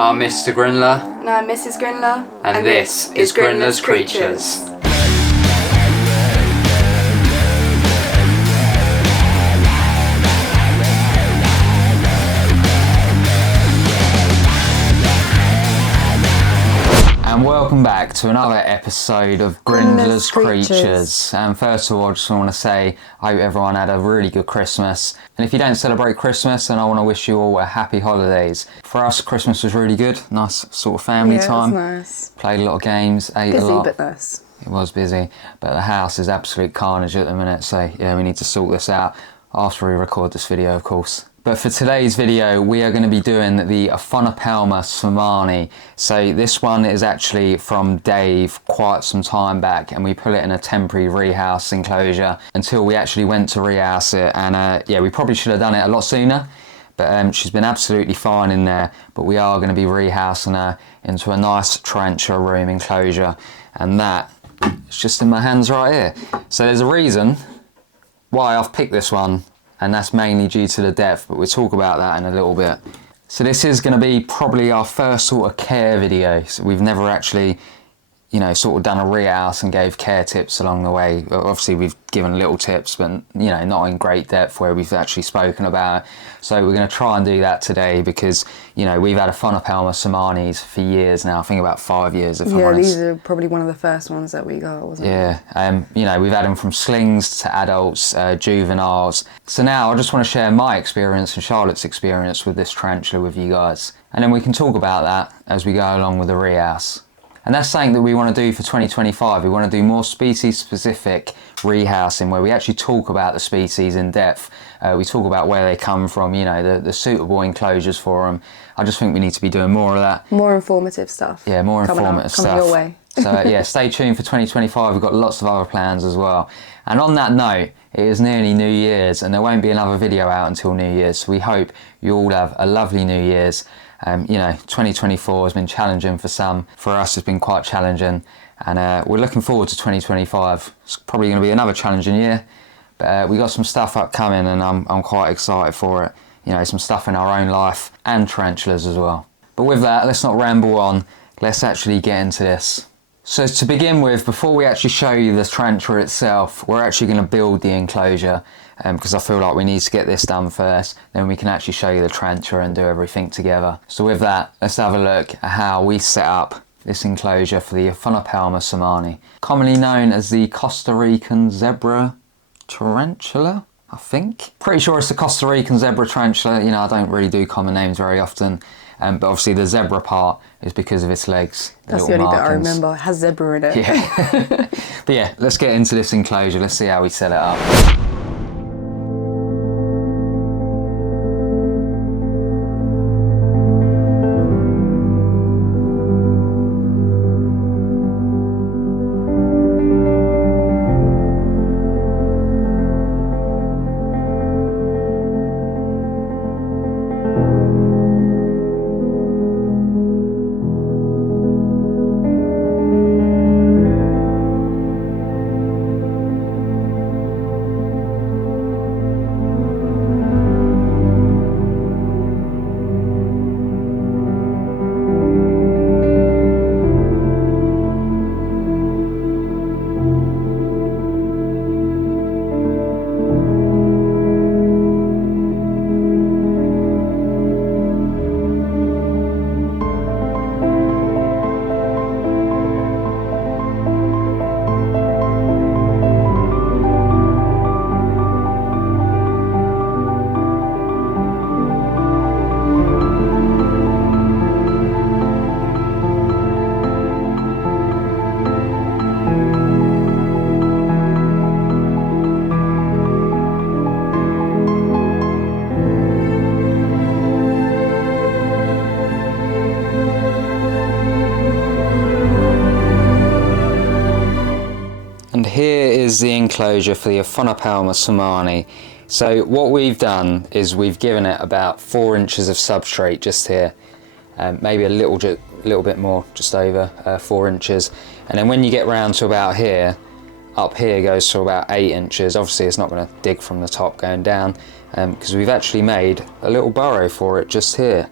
I'm Mr. Grinler. And I'm Mrs. Grinler. And this is Grinler's Creatures. And welcome back to another episode of Grinler's Creatures. And first of all, I just want to say I hope everyone had a really good Christmas. And if you don't celebrate Christmas, then I want to wish you all a happy holidays. For us, Christmas was really good. Nice sort of family time. It was nice. Played a lot of games, ate a lot. Busy but nice. It was busy, but the house is absolute carnage at the minute, so yeah, we need to sort this out after we record this video, of course. But for today's video, we are going to be doing the Aphonopelma Seemanni. So this one is actually from Dave quite some time back, and we put it in a temporary rehouse enclosure until we actually went to rehouse it. And yeah, we probably should have done it a lot sooner, but she's been absolutely fine in there. But we are going to be rehousing her into a nice tarantula room enclosure, and that is just in my hands right here. So there's a reason why I've picked this one, and that's mainly due to the depth, but we'll talk about that in a little bit. So this is going to be probably our first sort of care video. So we've never actually, you know, sort of done a rehouse and gave care tips along the way. Obviously we've given little tips, but you know, not in great depth where we've actually spoken about it. So we're going to try and do that today because, you know, we've had Aphonopelma Seemannis for years now. I think about 5 years, if I'm honest. These are probably one of the first ones that we got, wasn't it? Yeah, you know, we've had them from slings to adults, juveniles. So now I just want to share my experience and Charlotte's experience with this tarantula with you guys. And then we can talk about that as we go along with the rehouse. And that's something that we want to do for 2025. We want to do more species-specific rehousing where we actually talk about the species in depth. We talk about where they come from, you know, the suitable enclosures for them. I just think we need to be doing more of that. More informative stuff. Yeah, more informative stuff. Coming your way. So yeah, stay tuned for 2025. We've got lots of other plans as well. And on that note, it is nearly New Year's and there won't be another video out until New Year's. So we hope you all have a lovely New Year's. You know, 2024 has been challenging for some. For us, it's been quite challenging. And we're looking forward to 2025. It's probably going to be another challenging year. But we got some stuff upcoming and I'm quite excited for it. You know, some stuff in our own life and tarantulas as well. But with that, let's not ramble on. Let's actually get into this. So to begin with, before we actually show you the tarantula itself, we're actually going to build the enclosure because I feel like we need to get this done first, then we can actually show you the tarantula and do everything together. So with that, let's have a look at how we set up this enclosure for the Aphonopelma Seemanni, commonly known as the Costa Rican zebra tarantula, I think. Pretty sure it's the Costa Rican zebra tarantula. You know, I don't really do common names very often. But obviously the zebra part is because of its legs. That's the only bit I remember. It has zebra in it. Yeah. But yeah, let's get into this enclosure. Let's see how we set it up. Here is the enclosure for the Aphonopelma Seemanni. So what we've done is we've given it about 4 inches of substrate just here, maybe a little bit more, just over 4 inches. And then when you get round to about here, up here goes to about 8 inches. Obviously it's not going to dig from the top going down, because we've actually made a little burrow for it just here.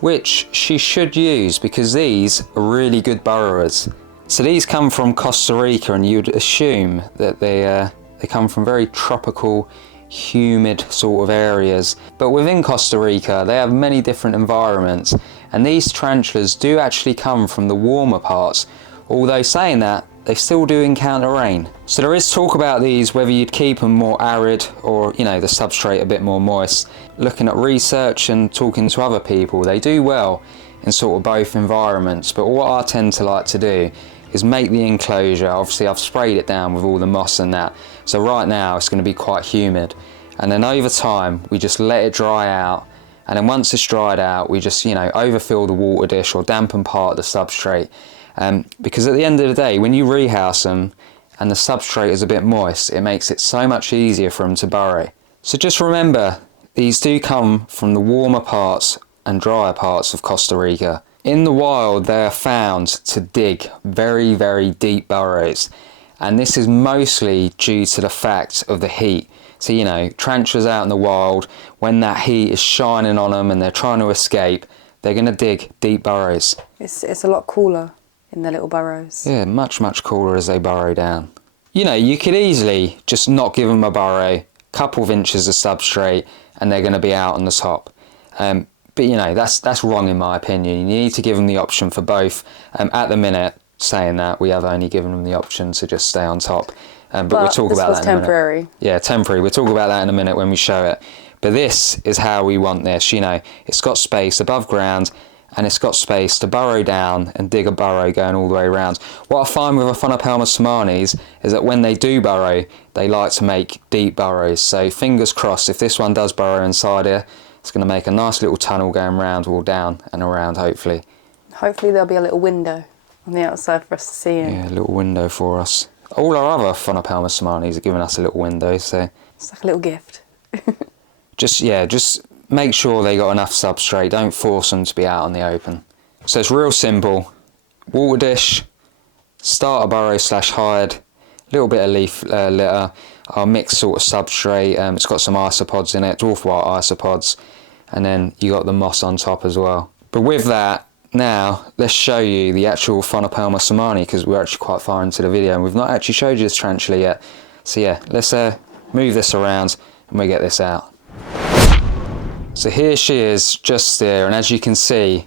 which she should use because these are really good burrowers. So these come from Costa Rica, and you'd assume that they come from very tropical, humid sort of areas. But within Costa Rica, they have many different environments, and these tarantulas do actually come from the warmer parts, although saying that, they still do encounter rain. So there is talk about these, whether you'd keep them more arid or, you know, the substrate a bit more moist. Looking at research and talking to other people, they do well in sort of both environments. But what I tend to like to do is make the enclosure, obviously I've sprayed it down with all the moss and that, so right now it's going to be quite humid, and then over time we just let it dry out, and then once it's dried out we just, you know, overfill the water dish or dampen part of the substrate, because at the end of the day, when you rehouse them and the substrate is a bit moist, it makes it so much easier for them to burrow. So just remember, these do come from the warmer parts and drier parts of Costa Rica. In the wild, they are found to dig very, very deep burrows, and this is mostly due to the fact of the heat. So, you know, tarantulas out in the wild, when that heat is shining on them and they're trying to escape, they're going to dig deep burrows. It's a lot cooler in their little burrows. Yeah, much, much cooler as they burrow down. You know, you could easily just not give them a burrow, couple of inches of substrate, and they're going to be out on the top. But you know, that's wrong in my opinion. You need to give them the option for both. At the minute, saying that, we have only given them the option to just stay on top. But we'll talk about that in a minute. Temporary. Yeah, temporary. We'll talk about that in a minute when we show it. But this is how we want this. You know, it's got space above ground, and it's got space to burrow down and dig a burrow going all the way around. What I find with Aphonopelma Seemanni is that when they do burrow, they like to make deep burrows. So fingers crossed, if this one does burrow inside here, it's going to make a nice little tunnel going round, all down and around, hopefully. Hopefully there'll be a little window on the outside for us to see in. Yeah, a little window for us. All our other Aphonopelma Seemanni are giving us a little window, so... It's like a little gift. just make sure they got enough substrate. Don't force them to be out in the open. So it's real simple. Water dish, starter burrow / hide, little bit of leaf litter, our mixed sort of substrate. It's got some isopods in it, dwarf white isopods, and then you got the moss on top as well. But with that, now let's show you the actual Aphonopelma Seemanni, because we're actually quite far into the video and we've not actually showed you this tarantula yet. So yeah, let's move this around and we get this out. So here she is, just there, and as you can see,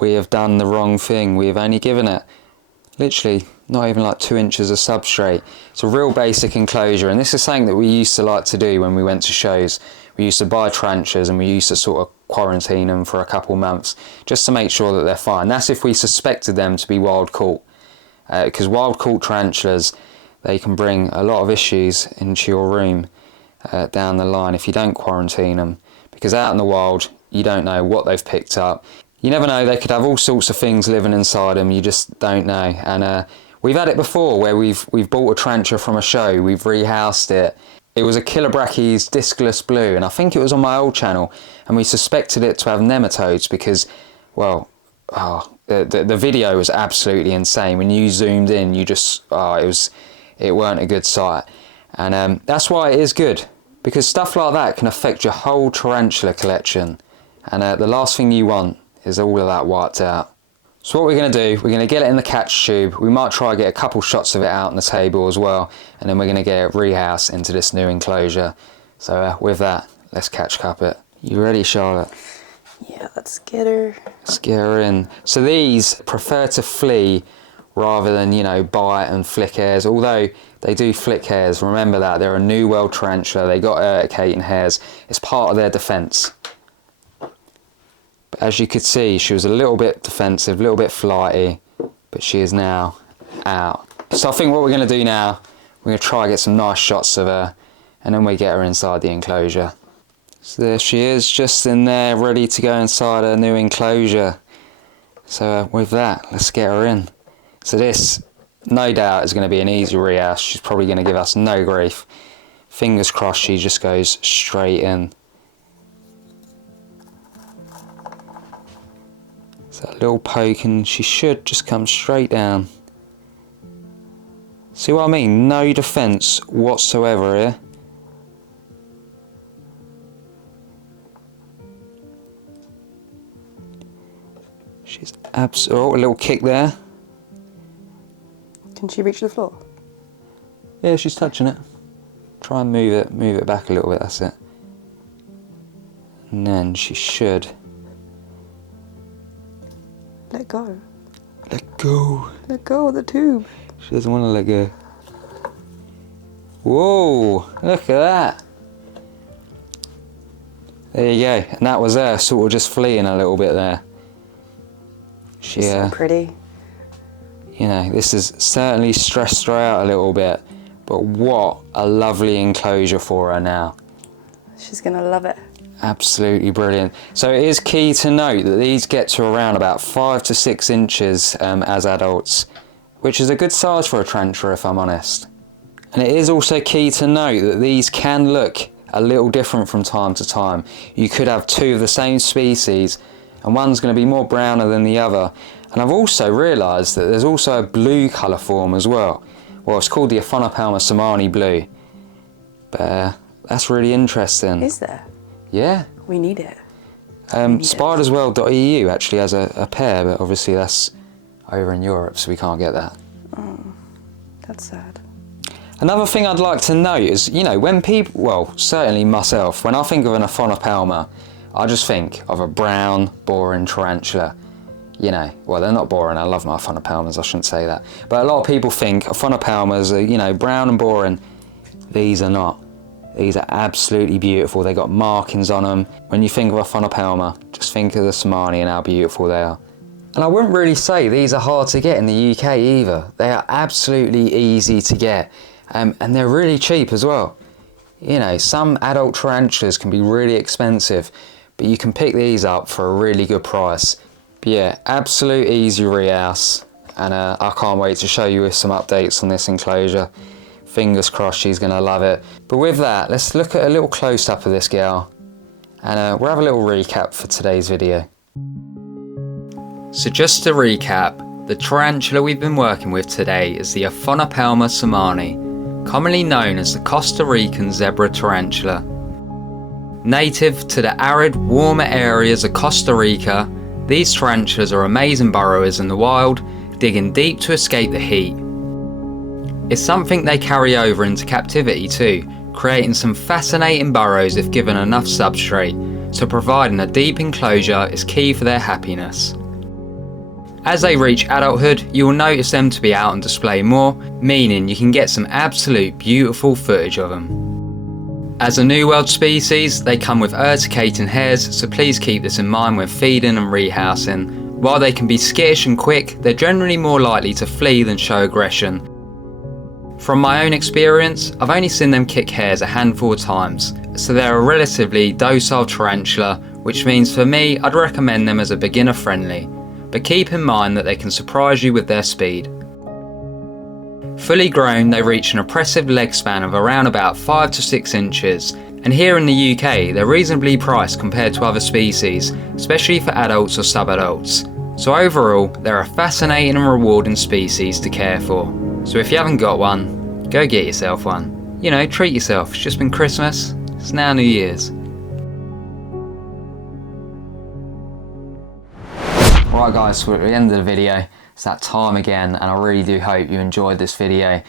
we have done the wrong thing. We have only given it literally not even like 2 inches of substrate. It's a real basic enclosure, and this is something that we used to like to do when we went to shows. We used to buy tarantulas and we used to sort of quarantine them for a couple months just to make sure that they're fine. That's if we suspected them to be wild caught, because wild caught tarantulas, they can bring a lot of issues into your room down the line if you don't quarantine them, because out in the wild you don't know what they've picked up. You never know, they could have all sorts of things living inside them, you just don't know. And we've had it before where we've bought a tarantula from a show, we've rehoused it. It was a Killibrachys discus blue, and I think it was on my old channel, and we suspected it to have nematodes because, well, the video was absolutely insane. When you zoomed in, you just, it weren't a good sight. And that's why it is good, because stuff like that can affect your whole tarantula collection. And the last thing you want is all of that wiped out. So what we're going to do, we're going to get it in the catch tube. We might try to get a couple shots of it out on the table as well, and then we're going to get it rehoused into this new enclosure. So with that, let's catch cup it. You ready, Charlotte? Yeah, let's get her. Let's get her in. So these prefer to flee rather than, you know, bite and flick hairs, although they do flick hairs. Remember that, they're a New World tarantula. They got urticating hairs. It's part of their defence. As you could see, she was a little bit defensive, a little bit flighty, but she is now out. So I think what we're going to do now, we're going to try and get some nice shots of her, and then we get her inside the enclosure. So there she is, just in there, ready to go inside her new enclosure. So with that, let's get her in. So this, no doubt, is going to be an easy rehouse. She's probably going to give us no grief. Fingers crossed she just goes straight in. So a little poke and she should just come straight down. See what I mean? No defence whatsoever here. She's oh, a little kick there. Can she reach the floor? Yeah, she's touching it. Try and move it back a little bit, that's it. And then she should. Let go. Let go. Let go of the tube. She doesn't want to let go. Whoa, look at that. There you go, and that was her sort of just fleeing a little bit there. She's so pretty. You know, this has certainly stressed her out a little bit, but what a lovely enclosure for her now. She's gonna love it. Absolutely brilliant. So it is key to note that these get to around about 5 to 6 inches as adults, which is a good size for a tarantula if I'm honest. And it is also key to note that these can look a little different from time to time. You could have two of the same species and one's going to be more browner than the other. And I've also realised that there's also a blue colour form as well. Well, it's called the Aphonopelma Seemanni blue. But that's really interesting. Is there? Yeah. We need it. Spidersworld.eu actually has a pair, but obviously that's over in Europe, so we can't get that. Oh, that's sad. Another thing I'd like to note is, you know, when people, well, certainly myself, when I think of an Aphonopelma, I just think of a brown, boring tarantula. You know, well, they're not boring. I love my Aphonopelmas, I shouldn't say that. But a lot of people think Aphonopelmas are, you know, brown and boring. These are not. These are absolutely beautiful. They got markings on them. When you think of a Aphonopelma, just think of the Seemanni and how beautiful they are. And I wouldn't really say these are hard to get in the UK either. They are absolutely easy to get. And they're really cheap as well. You know, some adult tarantulas can be really expensive, but you can pick these up for a really good price. But yeah, absolute easy rehouse. And I can't wait to show you with some updates on this enclosure. Fingers crossed she's going to love it. But with that, let's look at a little close-up of this girl. And we'll have a little recap for today's video. So just to recap, the tarantula we've been working with today is the Aphonopelma Seemanni, commonly known as the Costa Rican zebra tarantula. Native to the arid, warmer areas of Costa Rica, these tarantulas are amazing burrowers in the wild, digging deep to escape the heat. It's something they carry over into captivity too, creating some fascinating burrows if given enough substrate, so providing a deep enclosure is key for their happiness. As they reach adulthood, you will notice them to be out on display more, meaning you can get some absolute beautiful footage of them. As a New World species, they come with urticating hairs, so please keep this in mind when feeding and rehousing. While they can be skittish and quick, they're generally more likely to flee than show aggression. From my own experience, I've only seen them kick hairs a handful of times, so they're a relatively docile tarantula, which means for me, I'd recommend them as a beginner friendly. But keep in mind that they can surprise you with their speed. Fully grown, they reach an impressive leg span of around about 5 to 6 inches, and here in the UK they're reasonably priced compared to other species, especially for adults or subadults. So overall, they're a fascinating and rewarding species to care for. So if you haven't got one, go get yourself one. You know, treat yourself, it's just been Christmas, it's now New Year's. Right guys, so we're at the end of the video. It's that time again, and I really do hope you enjoyed this video.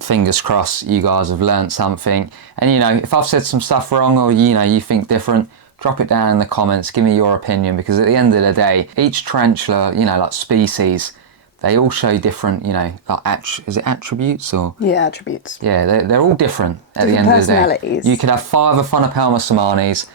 Fingers crossed you guys have learned something. And you know, if I've said some stuff wrong or you know, you think different, drop it down in the comments, give me your opinion, because at the end of the day, each tarantula, you know, like species, they all show different, you know, like is it attributes or? Yeah, attributes. Yeah, they're all different at the end of the day. You could have 5 Aphonopelma Seemannis,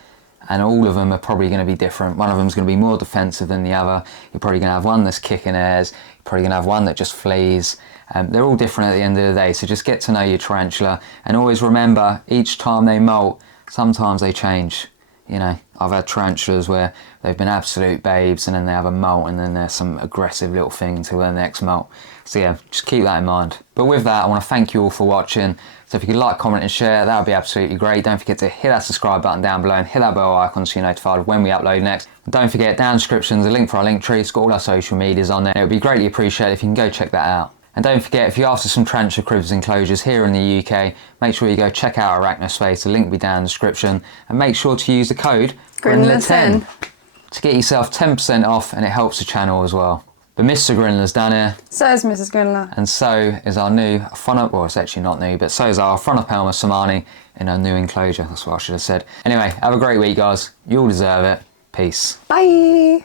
and all of them are probably going to be different. One of them is going to be more defensive than the other. You're probably going to have one that's kicking hairs. You're probably going to have one that just flees. They're all different at the end of the day, so just get to know your tarantula, and always remember, each time they molt, sometimes they change. You know, I've had tarantulas where they've been absolute babes and then they have a molt and then there's some aggressive little thing until their next molt. So yeah, just keep that in mind. But with that, I want to thank you all for watching. So if you could like, comment and share, that would be absolutely great. Don't forget to hit that subscribe button down below and hit that bell icon so you're notified when we upload next. And don't forget, down in the description there's a link for our link tree. It's got all our social medias on there. It would be greatly appreciated if you can go check that out. And don't forget, if you're after some tarantula cribs enclosures here in the UK, make sure you go check out Arachnospace. The link will be down in the description. And make sure to use the code Greenland10. to get yourself 10% off, and it helps the channel as well. But Mr. Grinler's down here. So is Mrs. Grinler. And so is our new well, it's actually not new, but so is our Aphonopelma Seemanni in our new enclosure. That's what I should have said. Anyway, have a great week, guys. You all deserve it. Peace. Bye.